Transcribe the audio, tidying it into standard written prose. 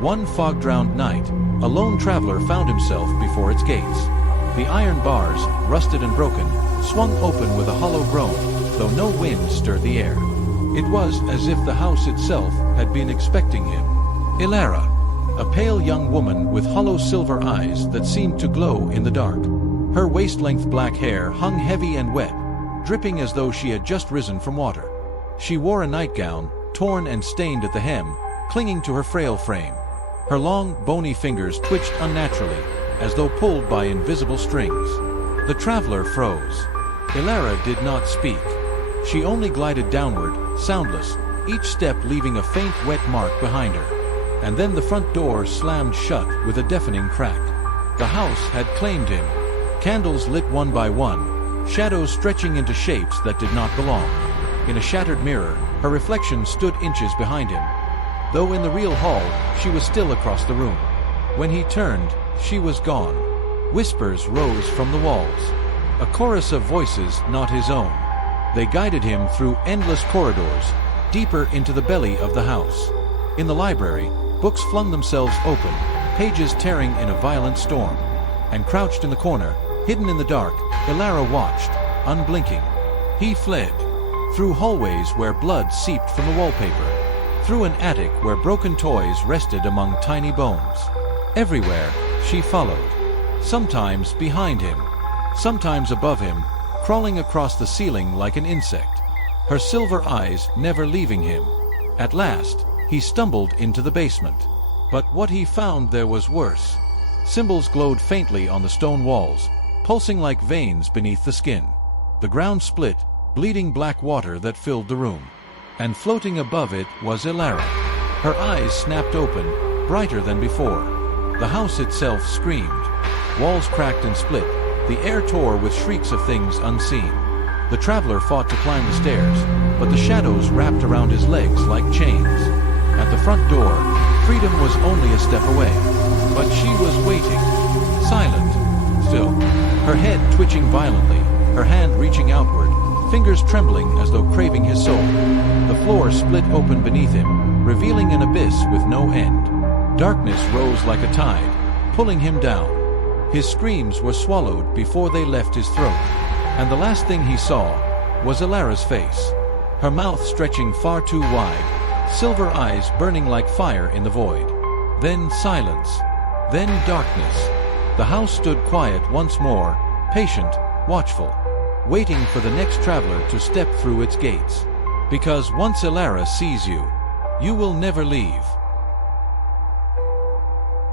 One fog-drowned night, a lone traveler found himself before its gates. The iron bars, rusted and broken, swung open with a hollow groan, though no wind stirred the air. It was as if the house itself had been expecting him. Elara, a pale young woman with hollow silver eyes that seemed to glow in the dark. Her waist-length black hair hung heavy and wet, dripping as though she had just risen from water. She wore a nightgown, torn and stained at the hem, clinging to her frail frame. Her long, bony fingers twitched unnaturally, as though pulled by invisible strings. The traveler froze. Elara did not speak. She only glided downward, soundless, each step leaving a faint wet mark behind her. And then the front door slammed shut with a deafening crack. The house had claimed him. Candles lit one by one, shadows stretching into shapes that did not belong. In a shattered mirror, her reflection stood inches behind him. Though in the real hall, she was still across the room. When he turned, she was gone. Whispers rose from the walls. A chorus of voices not his own. They guided him through endless corridors, deeper into the belly of the house. In the library, books flung themselves open, pages tearing in a violent storm. And crouched in the corner, hidden in the dark, Elara watched, unblinking. He fled. Through hallways where blood seeped from the wallpaper. Through an attic where broken toys rested among tiny bones. Everywhere, she followed. Sometimes behind him. Sometimes above him, crawling across the ceiling like an insect. Her silver eyes never leaving him. At last, he stumbled into the basement. But what he found there was worse. Symbols glowed faintly on the stone walls, pulsing like veins beneath the skin. The ground split, bleeding black water that filled the room. And floating above it was Elara. Her eyes snapped open, brighter than before. The house itself screamed. Walls cracked and split. The air tore with shrieks of things unseen. The traveler fought to climb the stairs, but the shadows wrapped around his legs like chains. At the front door, freedom was only a step away. But she was waiting, silent, still. Her head twitching violently, her hand reaching outward, fingers trembling as though craving his soul. The floor split open beneath him, revealing an abyss with no end. Darkness rose like a tide, pulling him down. His screams were swallowed before they left his throat. And the last thing he saw was Elara's face. Her mouth stretching far too wide, silver eyes burning like fire in the void. Then silence. Then darkness. The house stood quiet once more, patient, watchful, waiting for the next traveler to step through its gates. Because once Elara sees you, you will never leave.